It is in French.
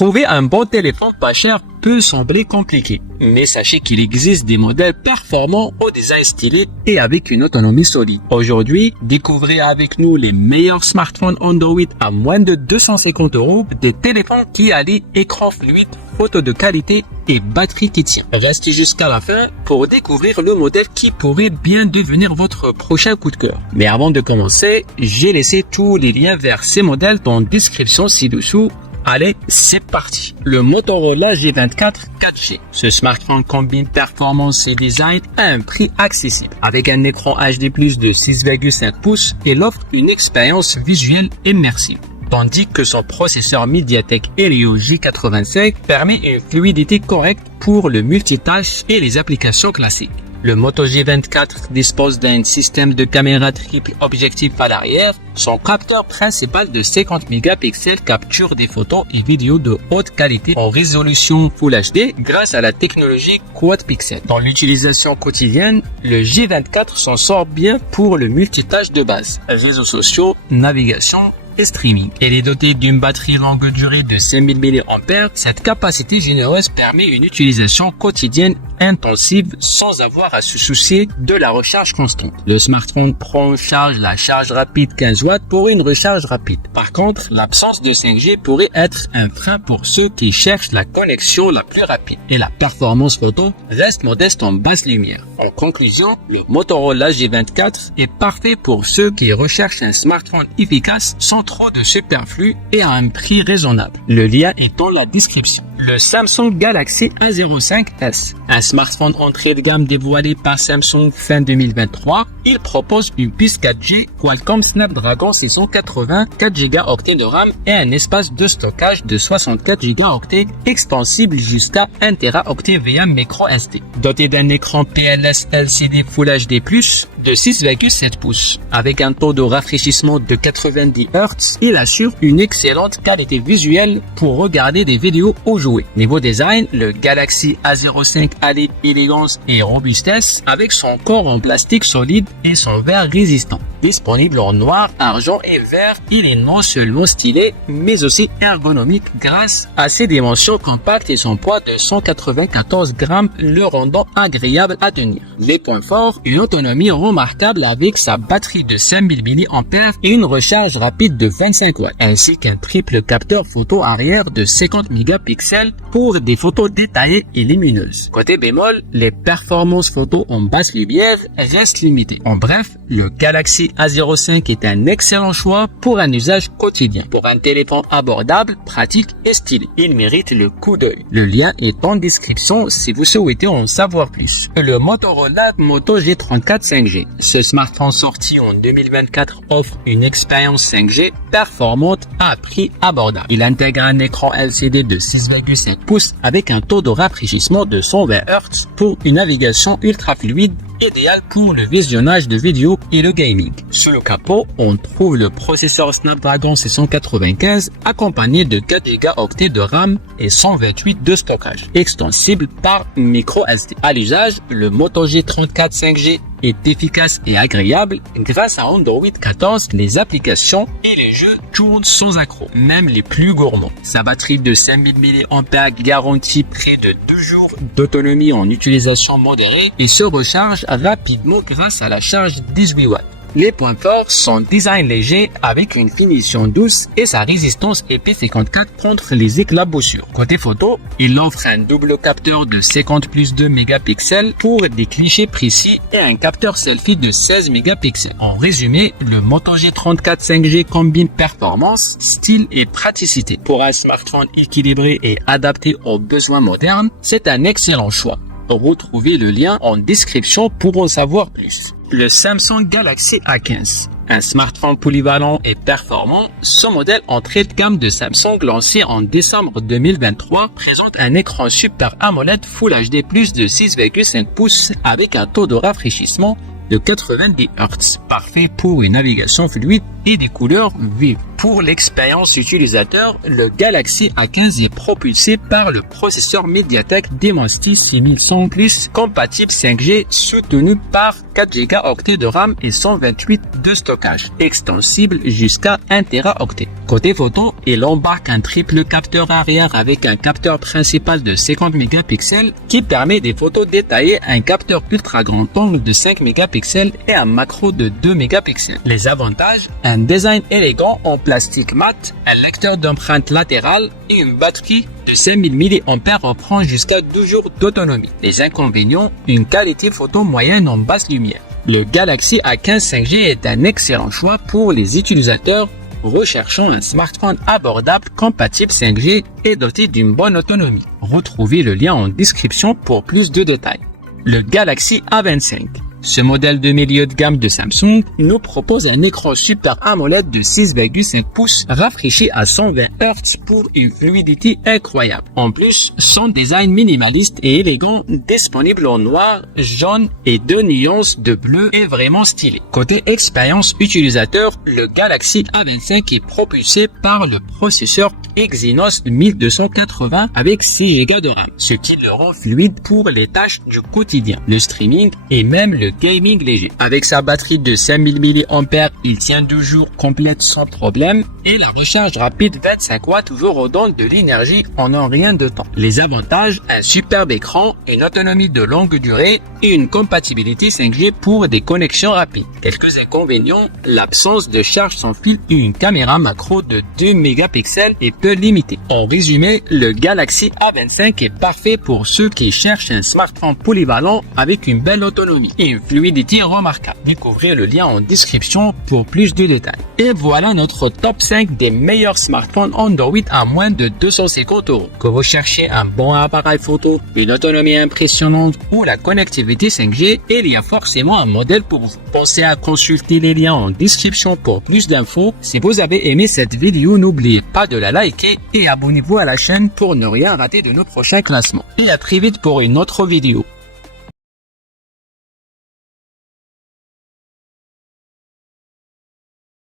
Trouver un bon téléphone pas cher peut sembler compliqué, mais sachez qu'il existe des modèles performants au design stylé et avec une autonomie solide. Aujourd'hui, découvrez avec nous les meilleurs smartphones Android à moins de 250 €, des téléphones qui allient écran fluide, photo de qualité et batterie qui tient. Restez jusqu'à la fin pour découvrir le modèle qui pourrait bien devenir votre prochain coup de cœur. Mais avant de commencer, j'ai laissé tous les liens vers ces modèles dans la description ci-dessous. Allez, c'est parti. Le Motorola G24 4G. Ce smartphone combine performance et design à un prix accessible. Avec un écran HD+ de 6,5 pouces, il offre une expérience visuelle immersive. Tandis que son processeur Mediatek Helio J85 permet une fluidité correcte pour le multitâche et les applications classiques. Le Moto G24 dispose d'un système de caméra triple objectif à l'arrière. Son capteur principal de 50 mégapixels capture des photos et vidéos de haute qualité en résolution Full HD grâce à la technologie Quad Pixel. Dans l'utilisation quotidienne, le G24 s'en sort bien pour le multitâche de base, réseaux sociaux, navigation et streaming. Elle est dotée d'une batterie longue durée de 5000 mAh. Cette capacité généreuse permet une utilisation quotidienne intensive sans avoir à se soucier de la recharge constante. Le smartphone prend en charge la charge rapide 15 watts pour une recharge rapide. Par contre, l'absence de 5G pourrait être un frein pour ceux qui cherchent la connexion la plus rapide. Et la performance photo reste modeste en basse lumière. En conclusion, le Motorola G24 est parfait pour ceux qui recherchent un smartphone efficace sans trop de superflu et à un prix raisonnable. Le lien est dans la description. Le Samsung Galaxy A05s, un smartphone entrée de gamme dévoilé par Samsung fin 2023. Il propose une puce 4G Qualcomm Snapdragon 680, 4 Go de RAM et un espace de stockage de 64 Go extensible jusqu'à 1 TB via microSD. Doté d'un écran PLS LCD Full HD+, de 6,7 pouces. Avec un taux de rafraîchissement de 90 Hz, il assure une excellente qualité visuelle pour regarder des vidéos ou jouer. Niveau design, le Galaxy A05 allie élégance et robustesse avec son corps en plastique solide et son verre résistant. Disponible en noir, argent et vert, il est non seulement stylé, mais aussi ergonomique grâce à ses dimensions compactes et son poids de 194 grammes, le rendant agréable à tenir. Les points forts, une autonomie remarquable avec sa batterie de 5000 mAh et une recharge rapide de 25 watts, ainsi qu'un triple capteur photo arrière de 50 mégapixels pour des photos détaillées et lumineuses. Côté bémol, les performances photo en basse lumière restent limitées. En bref, le Galaxy A05 est un excellent choix pour un usage quotidien. Pour un téléphone abordable, pratique et stylé, il mérite le coup d'œil. Le lien est en description si vous souhaitez en savoir plus. Le Motorola Moto G34 5G. Ce smartphone sorti en 2024 offre une expérience 5G performante à prix abordable. Il intègre un écran LCD de 6,5 pouces avec un taux de rafraîchissement de 120 Hz pour une navigation ultra fluide, idéal pour le visionnage de vidéos et le gaming. Sous le capot, on trouve le processeur Snapdragon 695 accompagné de 4 Go de RAM et 128 de stockage, extensible par microSD. À l'usage, le Moto G34 5G est efficace et agréable. Grâce à Android 14, les applications et les jeux tournent sans accroc, même les plus gourmands. Sa batterie de 5000 mAh garantit près de 2 jours d'autonomie en utilisation modérée et se recharge rapidement grâce à la charge 18 watts. Les points forts sont design léger avec une finition douce et sa résistance IP54 contre les éclaboussures. Côté photo, il offre un double capteur de 50+2 mégapixels pour des clichés précis et un capteur selfie de 16 mégapixels. En résumé, le Moto G34 5G combine performance, style et praticité. Pour un smartphone équilibré et adapté aux besoins modernes, c'est un excellent choix. Retrouvez le lien en description pour en savoir plus. Le Samsung Galaxy A15. Un smartphone polyvalent et performant, ce modèle entrée de gamme de Samsung lancé en décembre 2023 présente un écran Super AMOLED Full HD+ de 6,5 pouces avec un taux de rafraîchissement de 90 Hz, parfait pour une navigation fluide et des couleurs vives. Pour l'expérience utilisateur, le Galaxy A15 est propulsé par le processeur MediaTek Dimensity 6100 Plus compatible 5G soutenu par 4 Go de RAM et 128 de stockage, extensible jusqu'à 1 Teraoctet. Côté photo, il embarque un triple capteur arrière avec un capteur principal de 50 mégapixels qui permet des photos détaillées, un capteur ultra grand angle de 5 mégapixels et un macro de 2 mégapixels. Les avantages, un design élégant en plastique mat, un lecteur d'empreintes latérales et une batterie de 5000 mAh offrant jusqu'à 12 jours d'autonomie. Les inconvénients, une qualité photo moyenne en basse lumière. Le Galaxy A15 5G est un excellent choix pour les utilisateurs recherchant un smartphone abordable compatible 5G et doté d'une bonne autonomie. Retrouvez le lien en description pour plus de détails. Le Galaxy A25. Ce modèle de milieu de gamme de Samsung nous propose un écran Super AMOLED de 6,5 pouces rafraîchi à 120 Hz pour une fluidité incroyable. En plus, son design minimaliste et élégant, disponible en noir, jaune et 2 nuances de bleu, est vraiment stylé. Côté expérience utilisateur, le Galaxy A25 est propulsé par le processeur Exynos 1280 avec 6 Go de RAM, ce qui le rend fluide pour les tâches du quotidien, le streaming et même le gaming léger. Avec sa batterie de 5000 mAh, il tient 2 jours complètes sans problème et la recharge rapide 25 watts vous redonne de l'énergie en un rien de temps. Les avantages, un superbe écran, une autonomie de longue durée et une compatibilité 5G pour des connexions rapides. Quelques inconvénients, l'absence de charge sans fil et une caméra macro de 2 mégapixels est peu limitée. En résumé, le Galaxy A25 est parfait pour ceux qui cherchent un smartphone polyvalent avec une belle autonomie et une fluidité remarquable. Découvrez le lien en description pour plus de détails. Et voilà notre top 5 des meilleurs smartphones Android à moins de 250 €. Que vous cherchez un bon appareil photo, une autonomie impressionnante ou la connectivité 5G, il y a forcément un modèle pour vous. Pensez à consulter les liens en description pour plus d'infos. Si vous avez aimé cette vidéo, n'oubliez pas de la liker et abonnez-vous à la chaîne pour ne rien rater de nos prochains classements. Et à très vite pour une autre vidéo.